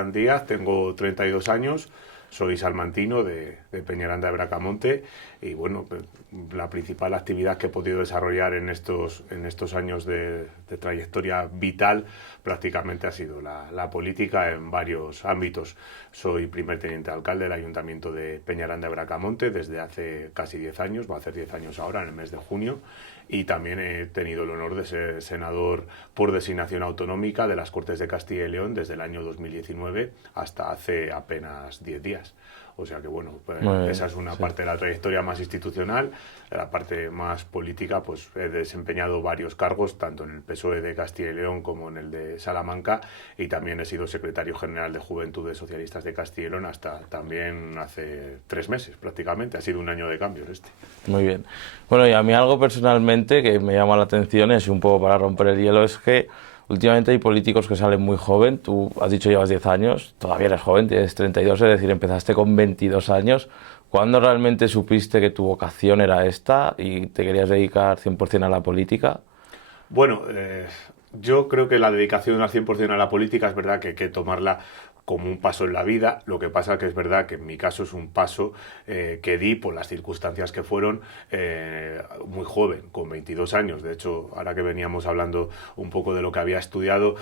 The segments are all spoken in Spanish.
Adán Díaz, tengo 32 años, soy salmantino de Peñaranda de Bracamonte y bueno, la principal actividad que he podido desarrollar en estos años de trayectoria vital prácticamente ha sido la política en varios ámbitos. Soy primer teniente de alcalde del Ayuntamiento de Peñaranda de Bracamonte desde hace casi 10 años, va a hacer 10 años ahora en el mes de junio, y también he tenido el honor de ser senador por designación autonómica de las Cortes de Castilla y León desde el año 2019 hasta hace apenas 10 días. O sea que bueno, esa es una parte de la trayectoria más institucional. La parte más política, pues he desempeñado varios cargos, tanto en el PSOE de Castilla y León como en el de Salamanca, y también he sido secretario general de Juventudes Socialistas de Castilla y León hasta también hace 3 meses prácticamente. Ha sido un año de cambios este. Muy bien. Bueno, y a mí algo personalmente que me llama la atención, es un poco para romper el hielo, es que últimamente hay políticos que salen muy joven. Tú has dicho llevas 10 años, todavía eres joven, tienes 32, es decir, empezaste con 22 años. ¿Cuándo realmente supiste que tu vocación era esta y te querías dedicar 100% a la política? Bueno, yo creo que la dedicación al 100% a la política es verdad que hay que tomarla como un paso en la vida. Lo que pasa que es verdad que en mi caso es un paso que di por las circunstancias que fueron muy joven, con 22 años. De hecho, ahora que veníamos hablando un poco de lo que había estudiado,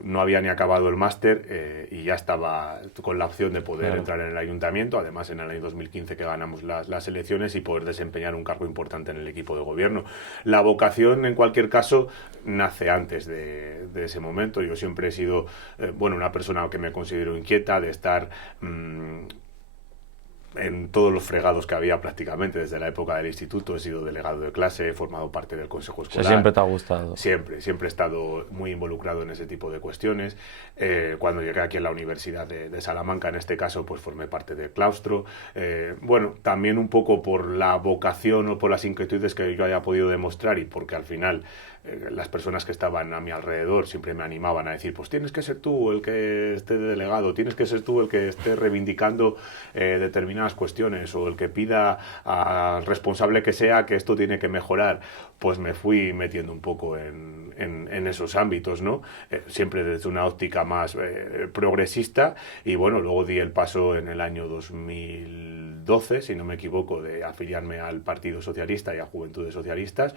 no había ni acabado el máster y ya estaba con la opción de poder entrar en el ayuntamiento, además en el año 2015 que ganamos las elecciones, y poder desempeñar un cargo importante en el equipo de gobierno. La vocación, en cualquier caso, nace antes de ese momento. Yo siempre he sido una persona que me considero inquieta, de estar en todos los fregados que había prácticamente desde la época del instituto. He sido delegado de clase, he formado parte del consejo escolar. Siempre te ha gustado. Siempre he estado muy involucrado en ese tipo de cuestiones. Cuando llegué aquí a la Universidad de Salamanca, en este caso, pues formé parte del claustro. También un poco por la vocación o por las inquietudes que yo haya podido demostrar, y porque al final las personas que estaban a mi alrededor siempre me animaban a decir, pues tienes que ser tú el que esté de delegado, tienes que ser tú el que esté reivindicando determinadas cuestiones, o el que pida al responsable que sea que esto tiene que mejorar. Pues me fui metiendo un poco en esos ámbitos, ¿no? Siempre desde una óptica más progresista, y bueno, luego di el paso en el año 2012, si no me equivoco, de afiliarme al Partido Socialista y a Juventudes Socialistas,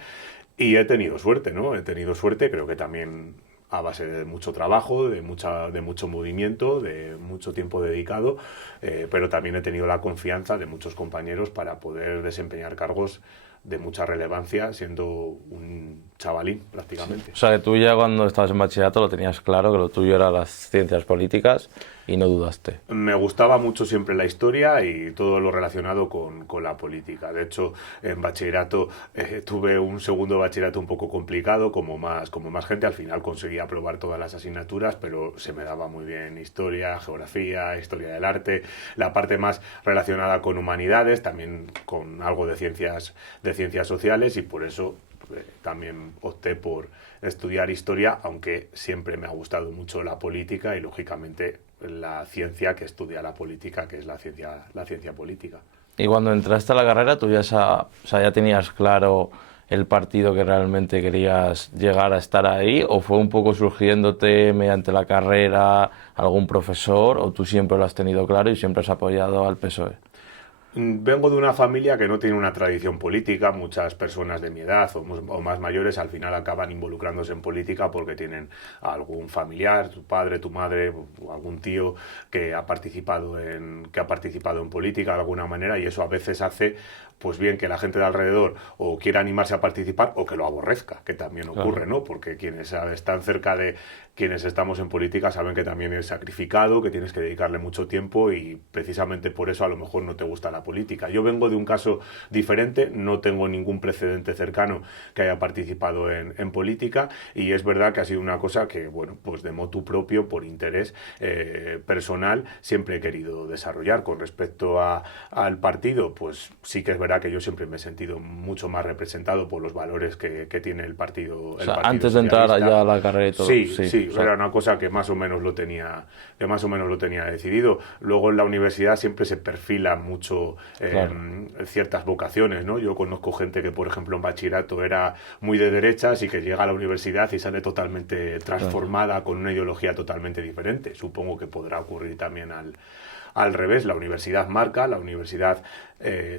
y he tenido suerte, ¿no? He tenido suerte, creo que también a base de mucho trabajo, de mucho movimiento, de mucho tiempo dedicado, pero también he tenido la confianza de muchos compañeros para poder desempeñar cargos de mucha relevancia, siendo un chavalín prácticamente. Sí. O sea, que tú ya cuando estabas en bachillerato lo tenías claro, que lo tuyo era las ciencias políticas, y no dudaste. Me gustaba mucho siempre la historia y todo lo relacionado con la política. De hecho, en bachillerato tuve un segundo bachillerato un poco complicado, como más gente. Al final conseguí aprobar todas las asignaturas, pero se me daba muy bien historia, geografía, historia del arte, la parte más relacionada con humanidades, también con algo de ciencias sociales, y por eso también opté por estudiar historia, aunque siempre me ha gustado mucho la política y lógicamente la ciencia que estudia la política, que es la ciencia política. Y cuando entraste a la carrera, tú ya tenías claro el partido que realmente querías llegar a estar ahí, o fue un poco surgiéndote mediante la carrera algún profesor, o tú siempre lo has tenido claro y siempre has apoyado al PSOE? Vengo de una familia que no tiene una tradición política. Muchas personas de mi edad o más mayores al final acaban involucrándose en política porque tienen algún familiar, tu padre, tu madre, o algún tío que ha participado en política de alguna manera, y eso a veces hace pues bien que la gente de alrededor o quiera animarse a participar o que lo aborrezca, que también ocurre, ¿no? Porque quienes están cerca de quienes estamos en política saben que también es sacrificado, que tienes que dedicarle mucho tiempo, y precisamente por eso a lo mejor no te gusta la política. Yo vengo de un caso diferente, no tengo ningún precedente cercano que haya participado en política, y es verdad que ha sido una cosa que, bueno, pues de motu propio, por interés personal, siempre he querido desarrollar. Con respecto al partido, pues sí que es verdad que yo siempre me he sentido mucho más representado por los valores que tiene el partido. O sea, antes de entrar allá a la carrera y todo. Sí, o sea, era una cosa que más o menos lo tenía decidido. Luego en la universidad siempre se perfila mucho tenido Claro. ciertas vocaciones, ¿no? Yo conozco gente que, por ejemplo, en bachillerato era muy de derechas y que llega a la universidad y sale totalmente transformada con una ideología totalmente diferente. Supongo que podrá ocurrir también al revés. La universidad marca, la universidad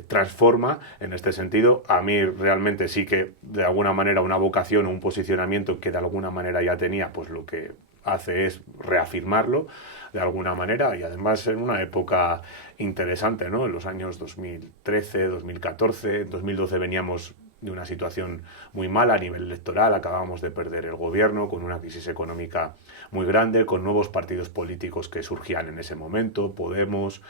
transforma en este sentido. A mí realmente sí que de alguna manera una vocación o un posicionamiento que de alguna manera ya tenía, pues lo que hace es reafirmarlo de alguna manera, y además en una época interesante, ¿no? En los años 2013, 2014, en 2012 veníamos de una situación muy mala a nivel electoral, acabábamos de perder el gobierno con una crisis económica muy grande, con nuevos partidos políticos que surgían en ese momento, Podemos,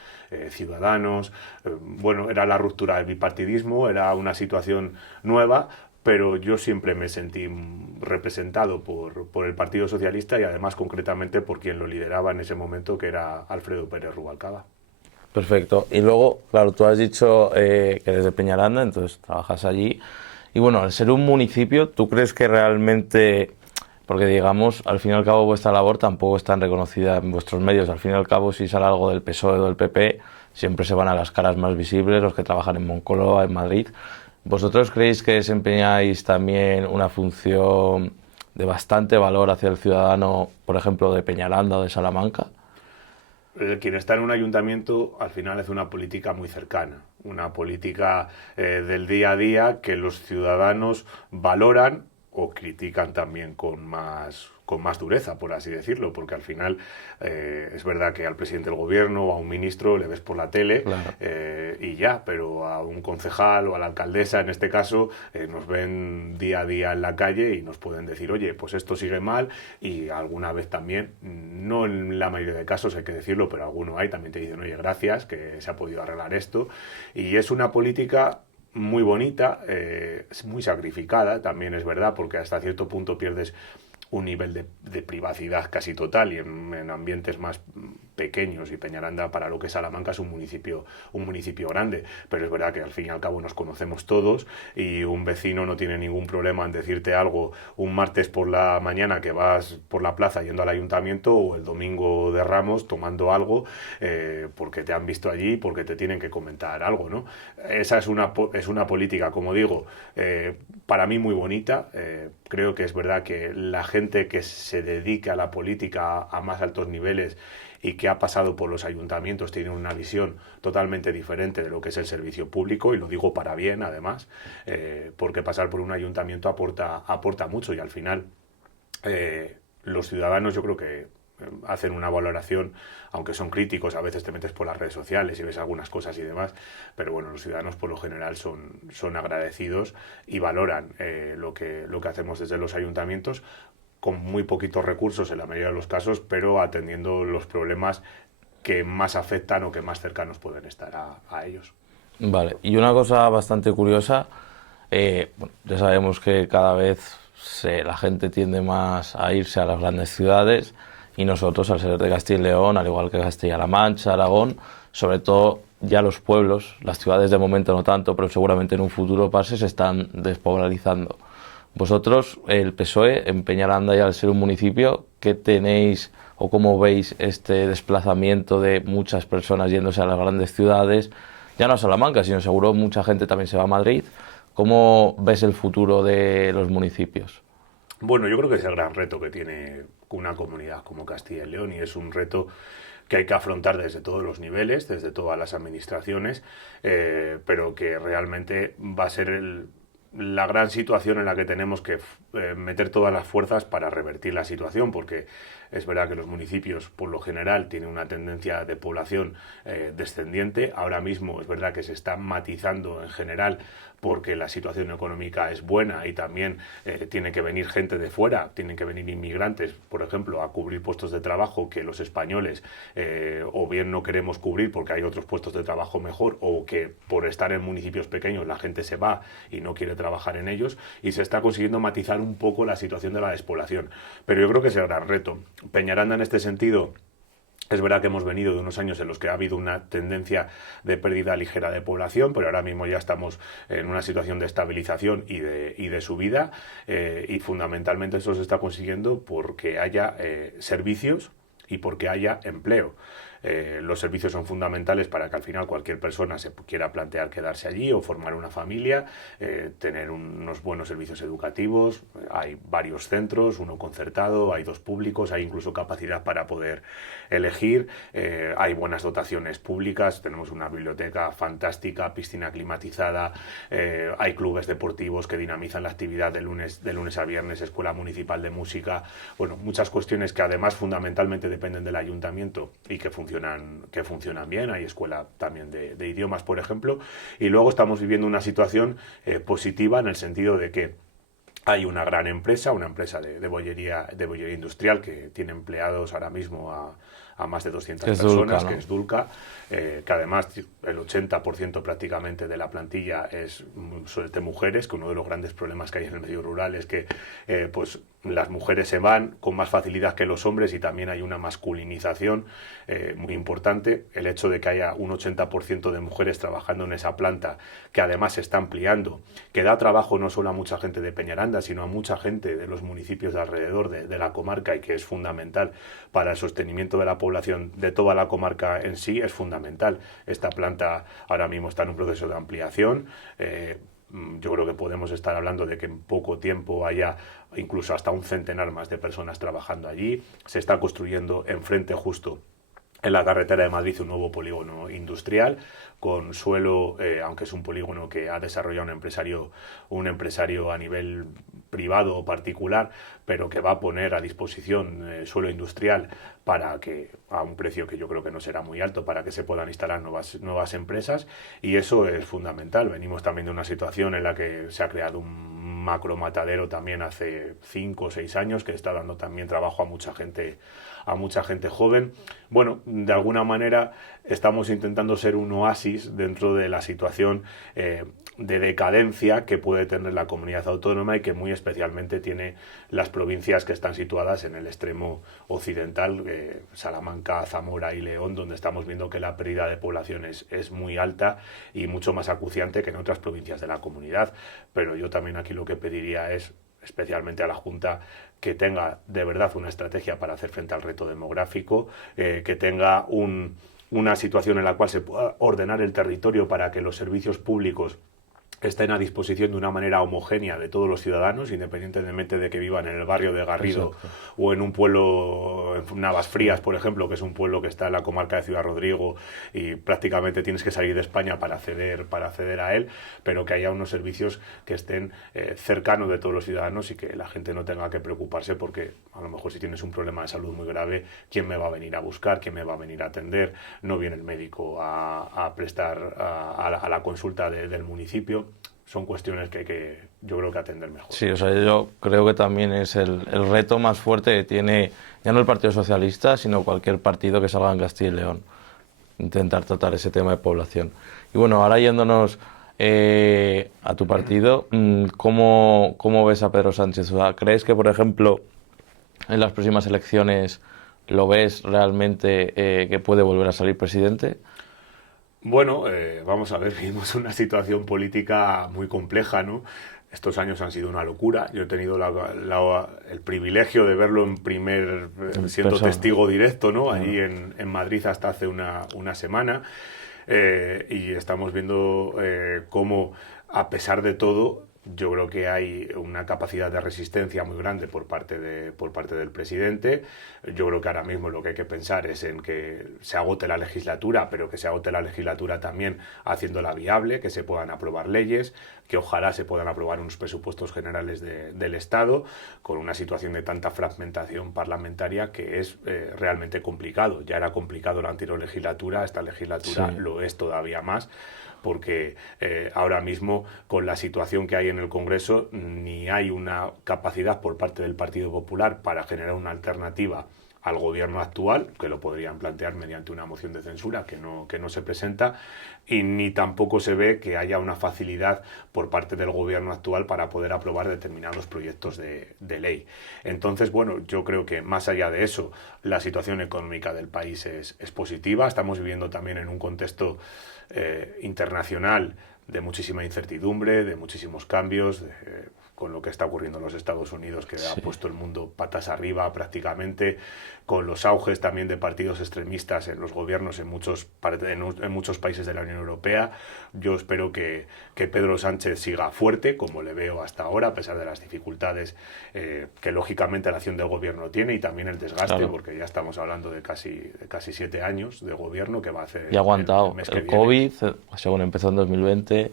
Ciudadanos, bueno, era la ruptura del bipartidismo, era una situación nueva, pero yo siempre me sentí representado por el Partido Socialista y además concretamente por quien lo lideraba en ese momento, que era Alfredo Pérez Rubalcaba. Perfecto. Y luego, claro, tú has dicho que eres de Peñaranda, entonces trabajas allí. Y bueno, al ser un municipio, ¿tú crees que realmente, porque digamos, al fin y al cabo vuestra labor tampoco es tan reconocida en vuestros medios, al fin y al cabo si sale algo del PSOE o del PP, siempre se van a las caras más visibles, los que trabajan en Moncloa, en Madrid. ¿Vosotros creéis que desempeñáis también una función de bastante valor hacia el ciudadano, por ejemplo, de Peñaranda o de Salamanca? Quien está en un ayuntamiento al final hace una política muy cercana, una política del día a día que los ciudadanos valoran o critican también con más dureza, por así decirlo, porque al final es verdad que al presidente del gobierno o a un ministro le ves por la tele Claro. y ya, pero a un concejal o a la alcaldesa, en este caso, nos ven día a día en la calle y nos pueden decir, oye, pues esto sigue mal, y alguna vez también, no en la mayoría de casos hay que decirlo, pero alguno hay, también te dicen, oye, gracias, que se ha podido arreglar esto, y es una política muy bonita, es muy sacrificada, también es verdad, porque hasta cierto punto pierdes un nivel de privacidad casi total y en ambientes más pequeños, y Peñaranda para lo que es Salamanca es un municipio grande, pero es verdad que al fin y al cabo nos conocemos todos y un vecino no tiene ningún problema en decirte algo un martes por la mañana que vas por la plaza yendo al ayuntamiento, o el domingo de Ramos tomando algo porque te han visto allí, porque te tienen que comentar algo, ¿no? Esa es una política, como digo, para mí muy bonita. Creo que es verdad que la gente que se dedica a la política a más altos niveles y que ha pasado por los ayuntamientos tiene una visión totalmente diferente de lo que es el servicio público, y lo digo para bien además, porque pasar por un ayuntamiento aporta mucho, y al final los ciudadanos yo creo que hacen una valoración, aunque son críticos, a veces te metes por las redes sociales y ves algunas cosas y demás, pero bueno, los ciudadanos por lo general son agradecidos y valoran lo que hacemos desde los ayuntamientos, con muy poquitos recursos en la mayoría de los casos, pero atendiendo los problemas que más afectan o que más cercanos pueden estar a ellos. Vale, y una cosa bastante curiosa, bueno, ya sabemos que cada vez la gente tiende más a irse a las grandes ciudades, y nosotros, al ser de Castilla y León, al igual que Castilla-La Mancha, Aragón, sobre todo ya los pueblos, las ciudades de momento no tanto, pero seguramente en un futuro pase, se están despoblarizando. Vosotros, el PSOE, en Peñaranda, y al ser un municipio, ¿qué tenéis o cómo veis este desplazamiento de muchas personas yéndose a las grandes ciudades? Ya no a Salamanca, sino seguro mucha gente también se va a Madrid. ¿Cómo ves el futuro de los municipios? Bueno, yo creo que es el gran reto que tiene una comunidad como Castilla y León, y es un reto que hay que afrontar desde todos los niveles, desde todas las administraciones, pero que realmente va a ser la gran situación en la que tenemos que meter todas las fuerzas para revertir la situación, porque es verdad que los municipios por lo general tienen una tendencia de población descendiente. Ahora mismo es verdad que se está matizando en general porque la situación económica es buena y también tiene que venir gente de fuera, tienen que venir inmigrantes, por ejemplo, a cubrir puestos de trabajo que los españoles o bien no queremos cubrir porque hay otros puestos de trabajo mejor, o que por estar en municipios pequeños la gente se va y no quiere trabajar en ellos, y se está consiguiendo matizar un poco la situación de la despoblación. Pero yo creo que es el gran reto. Peñaranda en este sentido, es verdad que hemos venido de unos años en los que ha habido una tendencia de pérdida ligera de población, pero ahora mismo ya estamos en una situación de estabilización y de subida, y fundamentalmente eso se está consiguiendo porque haya servicios y porque haya empleo. Los servicios son fundamentales para que al final cualquier persona se quiera plantear quedarse allí o formar una familia, tener unos buenos servicios educativos. Hay varios centros, uno concertado, hay 2 públicos, hay incluso capacidad para poder elegir, hay buenas dotaciones públicas, tenemos una biblioteca fantástica, piscina climatizada, hay clubes deportivos que dinamizan la actividad de lunes a viernes, escuela municipal de música, bueno, muchas cuestiones que además fundamentalmente dependen del ayuntamiento y que funcionan bien. Hay escuela también de idiomas, por ejemplo, y luego estamos viviendo una situación positiva en el sentido de que hay una gran empresa, una empresa de bollería industrial que tiene empleados ahora mismo a más de 200 personas, Dulca, ¿no? que es Dulca, que además el 80% prácticamente de la plantilla es de mujeres, que uno de los grandes problemas que hay en el medio rural es que pues las mujeres se van con más facilidad que los hombres y también hay una masculinización muy importante. El hecho de que haya un 80% de mujeres trabajando en esa planta, que además se está ampliando, que da trabajo no solo a mucha gente de Peñaranda, sino a mucha gente de los municipios de alrededor de la comarca, y que es fundamental para el sostenimiento de la población de toda la comarca en sí, es fundamental. Esta planta ahora mismo está en un proceso de ampliación. Yo creo que podemos estar hablando de que en poco tiempo haya incluso hasta un centenar más de personas trabajando allí. Se está construyendo enfrente justo en la carretera de Madrid un nuevo polígono industrial con suelo, aunque es un polígono que ha desarrollado un empresario a nivel privado o particular, pero que va a poner a disposición suelo industrial para que, a un precio que yo creo que no será muy alto, para que se puedan instalar nuevas empresas, y eso es fundamental. Venimos también de una situación en la que se ha creado un macromatadero también hace 5 o 6 años que está dando también trabajo a mucha gente joven. Bueno, de alguna manera estamos intentando ser un oasis dentro de la situación de decadencia que puede tener la comunidad autónoma y que muy especialmente tiene las provincias que están situadas en el extremo occidental, Salamanca, Zamora y León, donde estamos viendo que la pérdida de población es muy alta y mucho más acuciante que en otras provincias de la comunidad. Pero yo también aquí lo que pediría es, especialmente a la Junta, que tenga de verdad una estrategia para hacer frente al reto demográfico, que tenga una situación en la cual se pueda ordenar el territorio para que los servicios públicos estén a disposición de una manera homogénea de todos los ciudadanos, independientemente de que vivan en el barrio de Garrido. Exacto. O en un pueblo, en Navas Frías, por ejemplo, que es un pueblo que está en la comarca de Ciudad Rodrigo y prácticamente tienes que salir de España para acceder a él, pero que haya unos servicios que estén cercanos de todos los ciudadanos y que la gente no tenga que preocuparse porque a lo mejor si tienes un problema de salud muy grave, ¿quién me va a venir a buscar? ¿Quién me va a venir a atender? No viene el médico a prestar a la consulta del municipio. Son cuestiones que yo creo que atender mejor. Sí, o sea, yo creo que también es el reto más fuerte que tiene ya no el Partido Socialista, sino cualquier partido que salga en Castilla y León. Intentar tratar ese tema de población. Y bueno, ahora yéndonos a tu partido, ¿cómo ves a Pedro Sánchez? O sea, ¿crees que, por ejemplo, en las próximas elecciones lo ves realmente que puede volver a salir presidente? Bueno, vamos a ver, vivimos una situación política muy compleja, ¿no? Estos años han sido una locura. Yo he tenido el privilegio de verlo siendo testigo directo, ¿no? Allí en Madrid hasta hace una semana. Y estamos viendo cómo, a pesar de todo, yo creo que hay una capacidad de resistencia muy grande por parte del presidente. Yo creo que ahora mismo lo que hay que pensar es en que se agote la legislatura, pero que se agote la legislatura también haciéndola viable, que se puedan aprobar leyes, que ojalá se puedan aprobar unos presupuestos generales del Estado, con una situación de tanta fragmentación parlamentaria que es realmente complicado. Ya era complicado la anterior legislatura, esta legislatura lo es todavía más, porque ahora mismo con la situación que hay en el Congreso ni hay una capacidad por parte del Partido Popular para generar una alternativa al gobierno actual, que lo podrían plantear mediante una moción de censura que no se presenta, y ni tampoco se ve que haya una facilidad por parte del gobierno actual para poder aprobar determinados proyectos de ley. Entonces, bueno, yo creo que más allá de eso, la situación económica del país es positiva. Estamos viviendo también en un contexto internacional de muchísima incertidumbre, de muchísimos cambios, con lo que está ocurriendo en los Estados Unidos, que ha puesto el mundo patas arriba prácticamente, con los auges también de partidos extremistas en los gobiernos en muchos países de la Unión Europea. Yo espero que Pedro Sánchez siga fuerte, como le veo hasta ahora, a pesar de las dificultades que lógicamente la acción del gobierno tiene y también el desgaste, porque ya estamos hablando de casi 7 años de gobierno que va a hacer. Y ha aguantado el COVID, según empezó en 2020,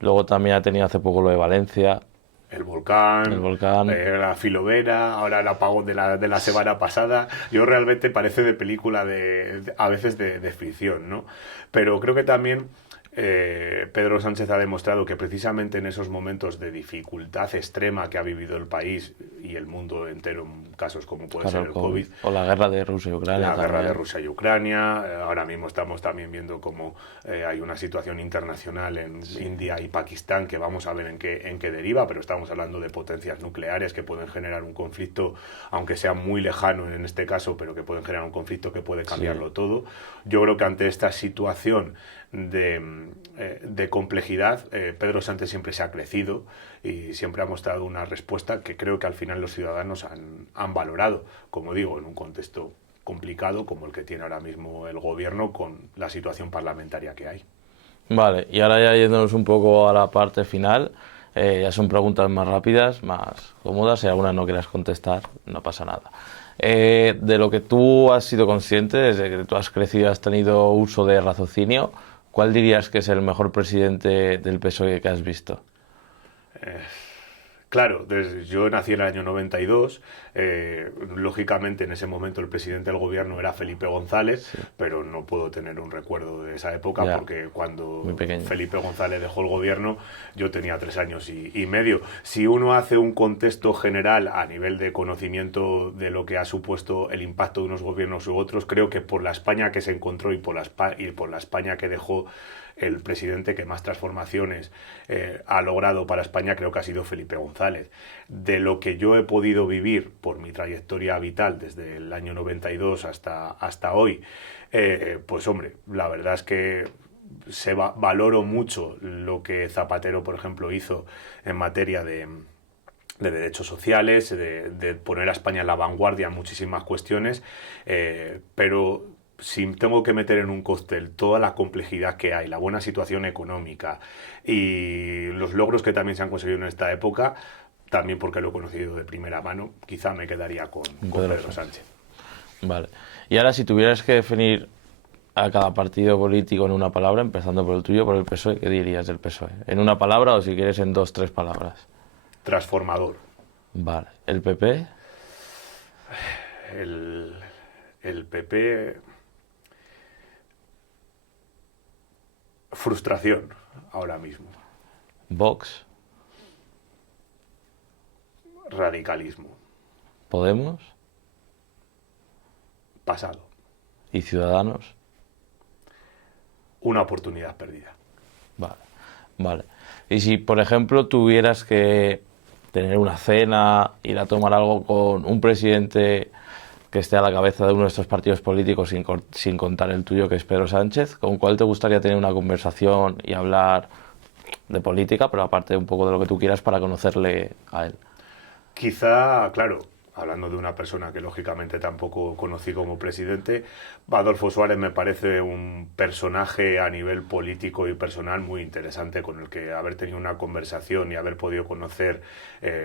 luego también ha tenido hace poco lo de Valencia. El volcán, la Filovera, ahora el apagón de la semana pasada. Yo realmente parece de película a veces de ficción, ¿no? Pero creo que también Pedro Sánchez ha demostrado que precisamente en esos momentos de dificultad extrema que ha vivido el país y el mundo entero, en casos como puede ser el COVID, o la guerra de Rusia y Ucrania. Guerra de Rusia y Ucrania. Ahora mismo estamos también viendo cómo hay una situación internacional en India y Pakistán que vamos a ver en qué deriva, pero estamos hablando de potencias nucleares que pueden generar un conflicto, aunque sea muy lejano en este caso, pero que pueden generar un conflicto que puede cambiarlo todo. Yo creo que ante esta situación de complejidad, Pedro Sánchez siempre se ha crecido y siempre ha mostrado una respuesta que creo que al final los ciudadanos han valorado, como digo, en un contexto complicado como el que tiene ahora mismo el gobierno con la situación parlamentaria que hay. Vale, y ahora ya yéndonos un poco a la parte final, ya son preguntas más rápidas, más cómodas, si alguna no quieras contestar, no pasa nada. De lo que tú has sido consciente, desde que tú has crecido, has tenido uso de raciocinio, ¿cuál dirías que es el mejor presidente del PSOE que has visto? Claro, yo nací en el año 92, lógicamente en ese momento el presidente del gobierno era Felipe González, pero no puedo tener un recuerdo de esa época porque cuando Felipe González dejó el gobierno yo tenía 3 años y medio. Si uno hace un contexto general a nivel de conocimiento de lo que ha supuesto el impacto de unos gobiernos u otros, creo que por la España que se encontró y por la España que dejó el presidente que más transformaciones ha logrado para España, creo que ha sido Felipe González. De lo que yo he podido vivir por mi trayectoria vital desde el año 92 hasta hoy, pues hombre, la verdad es que valoro mucho lo que Zapatero, por ejemplo, hizo en materia de derechos sociales, de poner a España en la vanguardia en muchísimas cuestiones, pero si tengo que meter en un cóctel toda la complejidad que hay, la buena situación económica y los logros que también se han conseguido en esta época, también porque lo he conocido de primera mano, quizá me quedaría con Pedro Sánchez. Vale. Y ahora, si tuvieras que definir a cada partido político en una palabra, empezando por el tuyo, por el PSOE, ¿qué dirías del PSOE? ¿En una palabra o si quieres en 2, 3 palabras? Transformador. Vale. ¿El PP? El PP... frustración ahora mismo. Vox. Radicalismo. Podemos. Pasado. ¿Y Ciudadanos? Una oportunidad perdida. Vale. Y si, por ejemplo, tuvieras que tener una cena, ir a tomar algo con un presidente que esté a la cabeza de uno de estos partidos políticos sin contar el tuyo, que es Pedro Sánchez, ¿con cuál te gustaría tener una conversación y hablar de política, pero aparte un poco de lo que tú quieras para conocerle a él? Quizá, claro, hablando de una persona que lógicamente tampoco conocí como presidente, Adolfo Suárez me parece un personaje a nivel político y personal muy interesante, con el que haber tenido una conversación y haber podido conocer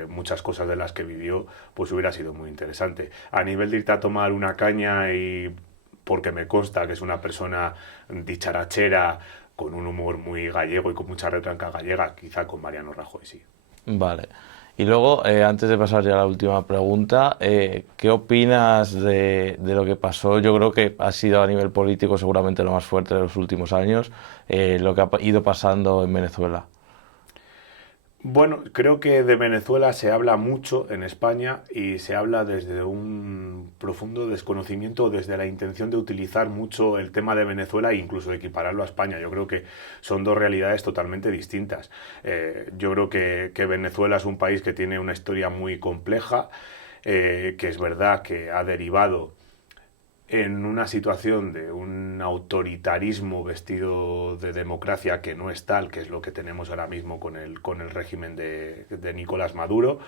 muchas cosas de las que vivió, pues hubiera sido muy interesante. A nivel de irte a tomar una caña, y porque me consta que es una persona dicharachera, con un humor muy gallego y con mucha retranca gallega, quizá con Mariano Rajoy, sí. Vale. Y luego, antes de pasar ya a la última pregunta, ¿qué opinas de lo que pasó? Yo creo que ha sido a nivel político seguramente lo más fuerte de los últimos años, lo que ha ido pasando en Venezuela. Bueno, creo que de Venezuela se habla mucho en España y se habla desde un profundo desconocimiento, desde la intención de utilizar mucho el tema de Venezuela e incluso equipararlo a España. Yo creo que son dos realidades totalmente distintas. Yo creo que Venezuela es un país que tiene una historia muy compleja, que es verdad que ha derivado en una situación de un autoritarismo vestido de democracia que no es tal, que es lo que tenemos ahora mismo con el régimen de Nicolás Maduro.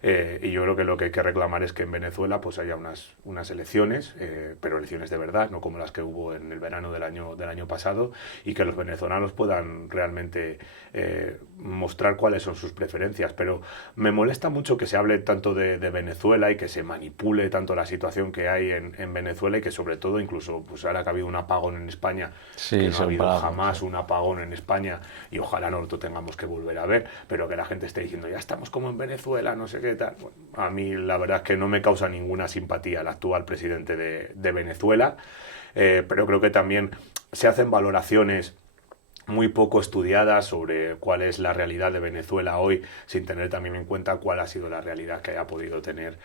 Y yo creo que lo que hay que reclamar es que en Venezuela pues haya unas elecciones, pero elecciones de verdad, no como las que hubo en el verano del año pasado, y que los venezolanos puedan realmente mostrar cuáles son sus preferencias. Pero me molesta mucho que se hable tanto de Venezuela y que se manipule tanto la situación que hay en Venezuela, y que sobre todo, incluso pues ahora que ha habido un apagón en España, Sí, que no ha habido paramos, jamás sí. un apagón en España, y ojalá no lo tengamos que volver a ver, pero que la gente esté diciendo ya estamos como en Venezuela, no sé qué tal. Bueno, a mí la verdad es que no me causa ninguna simpatía el actual presidente de Venezuela, pero creo que también se hacen valoraciones muy poco estudiadas sobre cuál es la realidad de Venezuela hoy, sin tener también en cuenta cuál ha sido la realidad que haya podido tener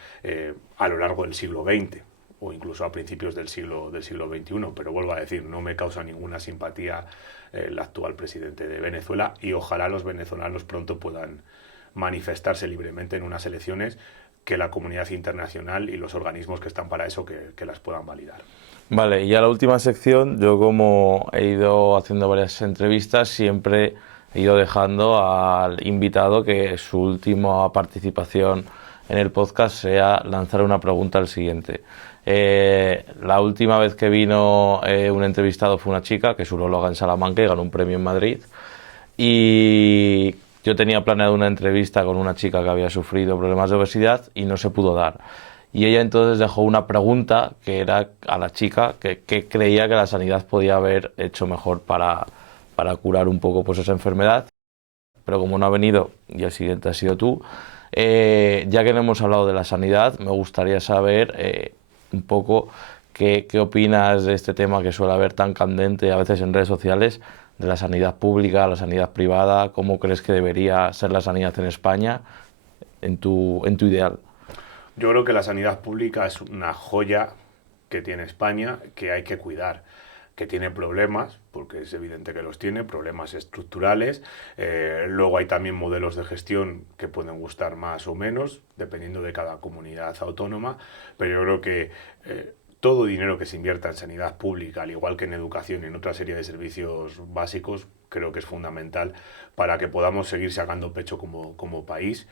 a lo largo del siglo XX o incluso a principios del siglo XXI. Pero vuelvo a decir, no me causa ninguna simpatía el actual presidente de Venezuela, y ojalá los venezolanos pronto puedan manifestarse libremente en unas elecciones, que la comunidad internacional y los organismos que están para eso que las puedan validar. Vale, y ya la última sección, yo como he ido haciendo varias entrevistas, siempre he ido dejando al invitado que su última participación en el podcast sea lanzar una pregunta al siguiente. La última vez que vino un entrevistado fue una chica que es uróloga en Salamanca y ganó un premio en Madrid. Y yo tenía planeado una entrevista con una chica que había sufrido problemas de obesidad y no se pudo dar. Y ella entonces dejó una pregunta que era a la chica que creía que la sanidad podía haber hecho mejor para curar un poco pues esa enfermedad. Pero como no ha venido y el siguiente has sido tú, ya que no hemos hablado de la sanidad, me gustaría saber un poco qué opinas de este tema que suele haber tan candente a veces en redes sociales, de la sanidad pública, la sanidad privada. ¿Cómo crees que debería ser la sanidad en España en tu ideal? Yo creo que la sanidad pública es una joya que tiene España, que hay que cuidar, que tiene problemas, porque es evidente que los tiene, problemas estructurales. Luego hay también modelos de gestión que pueden gustar más o menos, dependiendo de cada comunidad autónoma, pero yo creo que todo dinero que se invierta en sanidad pública, al igual que en educación y en otra serie de servicios básicos, creo que es fundamental para que podamos seguir sacando pecho como país.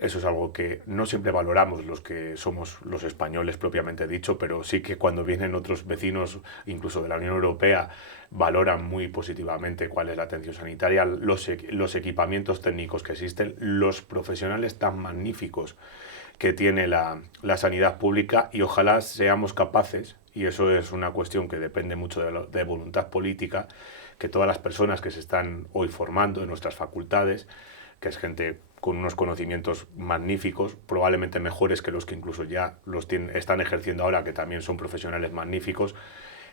Eso es algo que no siempre valoramos los que somos los españoles propiamente dicho, pero sí que cuando vienen otros vecinos, incluso de la Unión Europea, valoran muy positivamente cuál es la atención sanitaria, los equipamientos técnicos que existen, los profesionales tan magníficos que tiene la sanidad pública, y ojalá seamos capaces, y eso es una cuestión que depende mucho de voluntad política, que todas las personas que se están hoy formando en nuestras facultades, que es gente con unos conocimientos magníficos, probablemente mejores que los que incluso ya están ejerciendo ahora, que también son profesionales magníficos,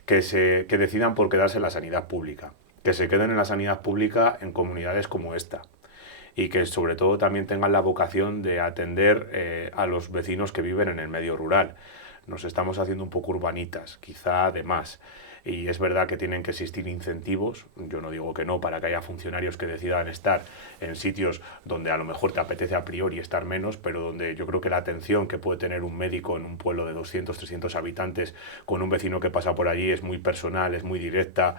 que decidan por quedarse en la sanidad pública, que se queden en la sanidad pública en comunidades como esta, y que sobre todo también tengan la vocación de atender a los vecinos que viven en el medio rural. Nos estamos haciendo un poco urbanitas, quizá de más. Y es verdad que tienen que existir incentivos, yo no digo que no, para que haya funcionarios que decidan estar en sitios donde a lo mejor te apetece a priori estar menos, pero donde yo creo que la atención que puede tener un médico en un pueblo de 200, 300 habitantes con un vecino que pasa por allí es muy personal, es muy directa,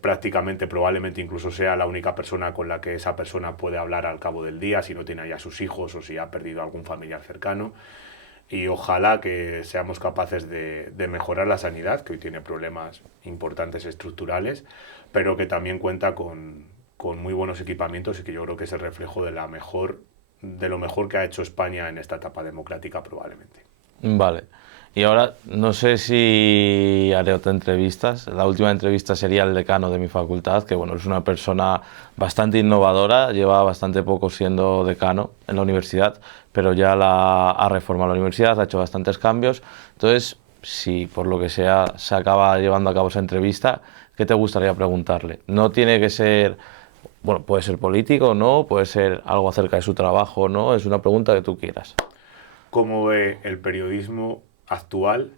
prácticamente probablemente incluso sea la única persona con la que esa persona puede hablar al cabo del día, si no tiene allá a sus hijos o si ha perdido algún familiar cercano. Y ojalá que seamos capaces de mejorar la sanidad, que hoy tiene problemas importantes estructurales, pero que también cuenta con muy buenos equipamientos, y que yo creo que es el reflejo de lo mejor que ha hecho España en esta etapa democrática probablemente. Vale. Y ahora no sé si haré otra entrevista. La última entrevista sería el decano de mi facultad, que bueno, es una persona bastante innovadora, lleva bastante poco siendo decano en la universidad, pero ya ha reformado la universidad, ha hecho bastantes cambios. Entonces, si por lo que sea se acaba llevando a cabo esa entrevista, ¿qué te gustaría preguntarle? No tiene que ser, bueno, puede ser político, ¿no? Puede ser algo acerca de su trabajo, ¿no? Es una pregunta que tú quieras. ¿Cómo ve el periodismo actual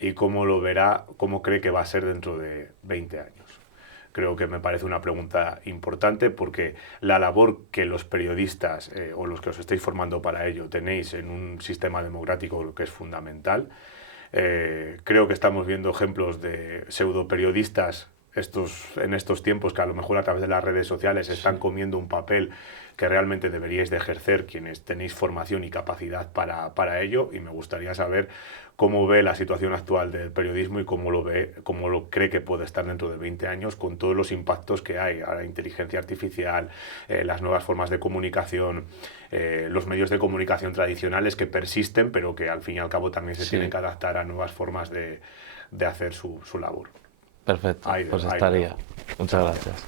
y cómo lo verá, cómo cree que va a ser dentro de 20 años? Creo que me parece una pregunta importante, porque la labor que los periodistas o los que os estáis formando para ello tenéis en un sistema democrático, lo que es fundamental, Creo que estamos viendo ejemplos de pseudoperiodistas en estos tiempos que a lo mejor a través de las redes sociales están comiendo un papel que realmente deberíais de ejercer quienes tenéis formación y capacidad para ello, y me gustaría saber cómo ve la situación actual del periodismo y cómo lo cree que puede estar dentro de 20 años con todos los impactos que hay, la inteligencia artificial, las nuevas formas de comunicación, los medios de comunicación tradicionales que persisten, pero que al fin y al cabo también se tienen que adaptar a nuevas formas de hacer su labor. Perfecto, pues estaría. Muchas gracias.